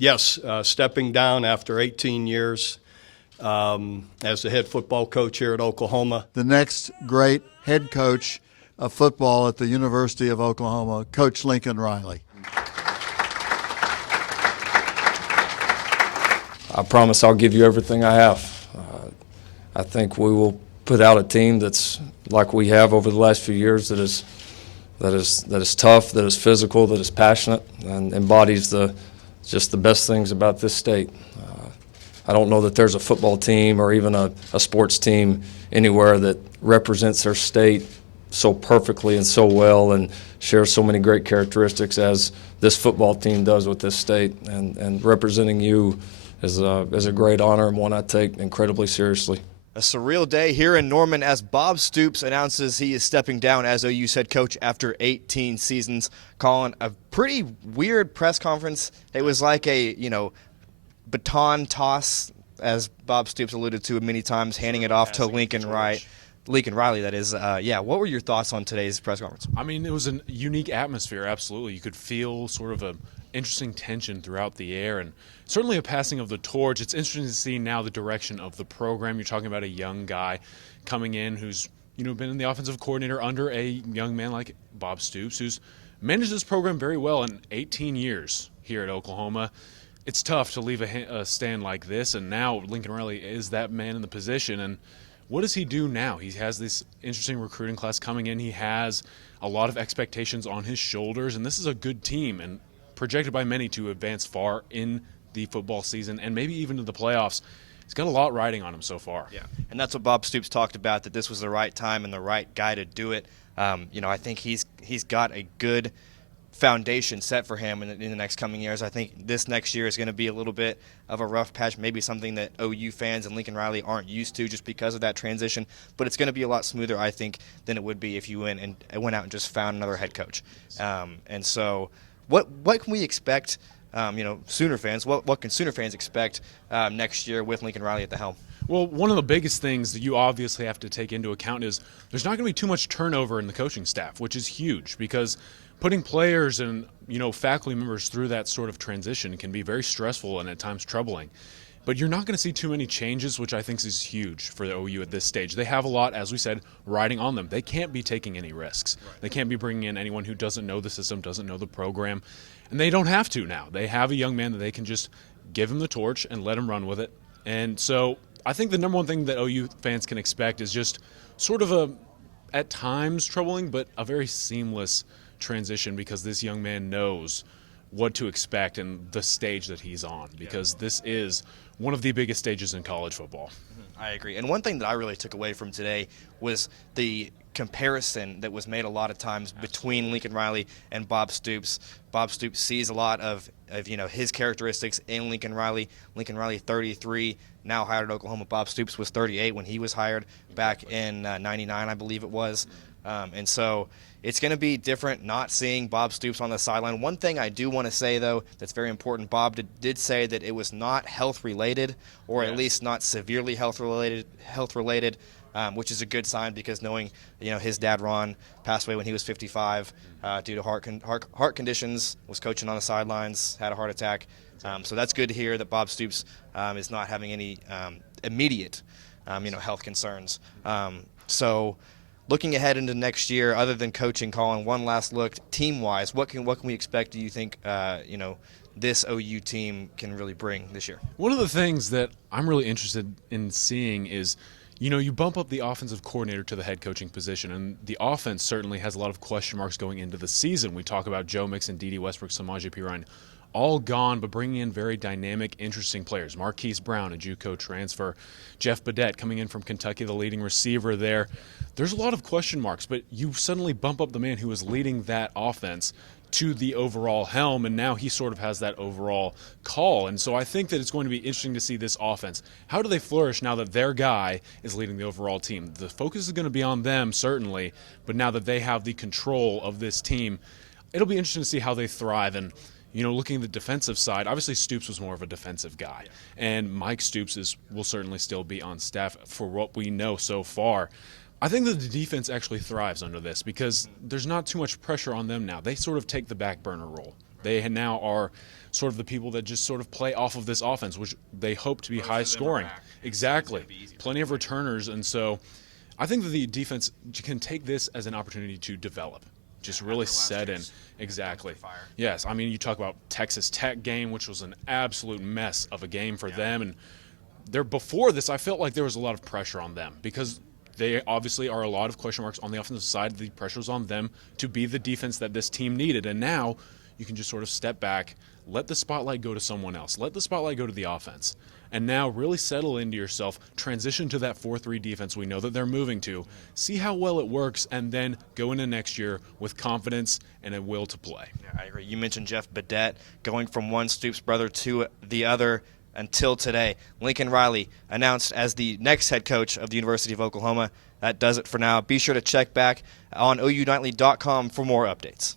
Yes, stepping down after 18 years as the head football coach here at Oklahoma. The next great head coach of football at the University of Oklahoma, Coach Lincoln Riley. I promise I'll give you everything I have. I think we will put out a team that's like we have over the last few years, that is tough, that is physical, that is passionate, and embodies just the best things about this state. I don't know that there's a football team or even a sports team anywhere that represents their state so perfectly and so well and shares so many great characteristics as this football team does with this state. And representing you is a great honor and one I take incredibly seriously. A surreal day here in Norman as Bob Stoops announces he is stepping down as OU's head coach after 18 seasons, calling a pretty weird press conference. It was like a, baton toss, as Bob Stoops alluded to many times, handing it off to Lincoln Riley, that is. What were your thoughts on today's press conference? I mean, it was a unique atmosphere, absolutely. You could feel sort of an interesting tension throughout the air, and certainly a passing of the torch. It's interesting to see now the direction of the program. You're talking about a young guy coming in who's been in the offensive coordinator under a young man like Bob Stoops, who's managed this program very well in 18 years here at Oklahoma. It's tough to leave a stand like this, and now Lincoln Riley is that man in the position. And what does he do now? He has this interesting recruiting class coming in. He has a lot of expectations on his shoulders, and this is a good team and projected by many to advance far in the football season and maybe even to the playoffs. He's got a lot riding on him so far. Yeah, and that's what Bob Stoops talked about, that this was the right time and the right guy to do it. I think he's got a good foundation set for him in the next coming years. I think this next year is going to be a little bit of a rough patch, maybe something that OU fans and Lincoln Riley aren't used to just because of that transition, but it's going to be a lot smoother, I think, than it would be if you went out and just found another head coach. And so what can we expect, Sooner fans, what can Sooner fans expect next year with Lincoln Riley at the helm? Well, one of the biggest things that you obviously have to take into account is there's not going to be too much turnover in the coaching staff, which is huge, because putting players and faculty members through that sort of transition can be very stressful and at times troubling. But you're not going to see too many changes, which I think is huge for the OU at this stage. They have a lot, as we said, riding on them. They can't be taking any risks. Right. They can't be bringing in anyone who doesn't know the system, doesn't know the program, and they don't have to now. They have a young man that they can just give him the torch and let him run with it. And so I think the number one thing that OU fans can expect is just sort of at times troubling, but a very seamless transition, because this young man knows what to expect and the stage that he's on, because this is one of the biggest stages in college football. I agree. And one thing that I really took away from today was the comparison that was made a lot of times between Lincoln Riley and Bob Stoops. Bob Stoops sees a lot of his characteristics in Lincoln Riley. Lincoln Riley, 33, now hired at Oklahoma. Bob Stoops was 38 when he was hired back in 99, I believe it was. And so it's going to be different not seeing Bob Stoops on the sideline. One thing I do want to say, though, that's very important, Bob did say that it was not health-related, or at least not severely health-related, which is a good sign, because knowing his dad, Ron, passed away when he was 55 due to heart conditions, was coaching on the sidelines, had a heart attack. So that's good to hear that Bob Stoops is not having any immediate health concerns. So looking ahead into next year, other than coaching, Colin, one last look, team-wise, what can we expect, do you think, this OU team can really bring this year? One of the things that I'm really interested in seeing is, you bump up the offensive coordinator to the head coaching position, and the offense certainly has a lot of question marks going into the season. We talk about Joe Mixon, D.D. Westbrook, Samaje Perine, all gone, but bringing in very dynamic, interesting players. Marquise Brown, a JUCO transfer. Jeff Badette coming in from Kentucky, the leading receiver there. There's a lot of question marks, but you suddenly bump up the man who was leading that offense to the overall helm, and now he sort of has that overall call. And so I think that it's going to be interesting to see this offense. How do they flourish now that their guy is leading the overall team? The focus is going to be on them, certainly, but now that they have the control of this team, it'll be interesting to see how they thrive. And looking at the defensive side, obviously Stoops was more of a defensive guy, and Mike Stoops will certainly still be on staff for what we know so far. I think that the defense actually thrives under this, because there's not too much pressure on them now. They sort of take the back burner role. They now are sort of the people that just sort of play off of this offense, which they hope to be high scoring. Exactly. Plenty of returners. And so I think that the defense can take this as an opportunity to develop, just really set in. Exactly. Yes. I mean, you talk about Texas Tech game, which was an absolute mess of a game for them. And before this, I felt like there was a lot of pressure on them because they obviously are a lot of question marks on the offensive side. The pressure was on them to be the defense that this team needed. And now you can just sort of step back, let the spotlight go to someone else. Let the spotlight go to the offense. And now really settle into yourself, transition to that 4-3 defense we know that they're moving to, see how well it works, and then go into next year with confidence and a will to play. Yeah, I agree. You mentioned Jeff Badette going from one Stoops brother to the other until today. Lincoln Riley announced as the next head coach of the University of Oklahoma. That does it for now. Be sure to check back on OUnightly.com for more updates.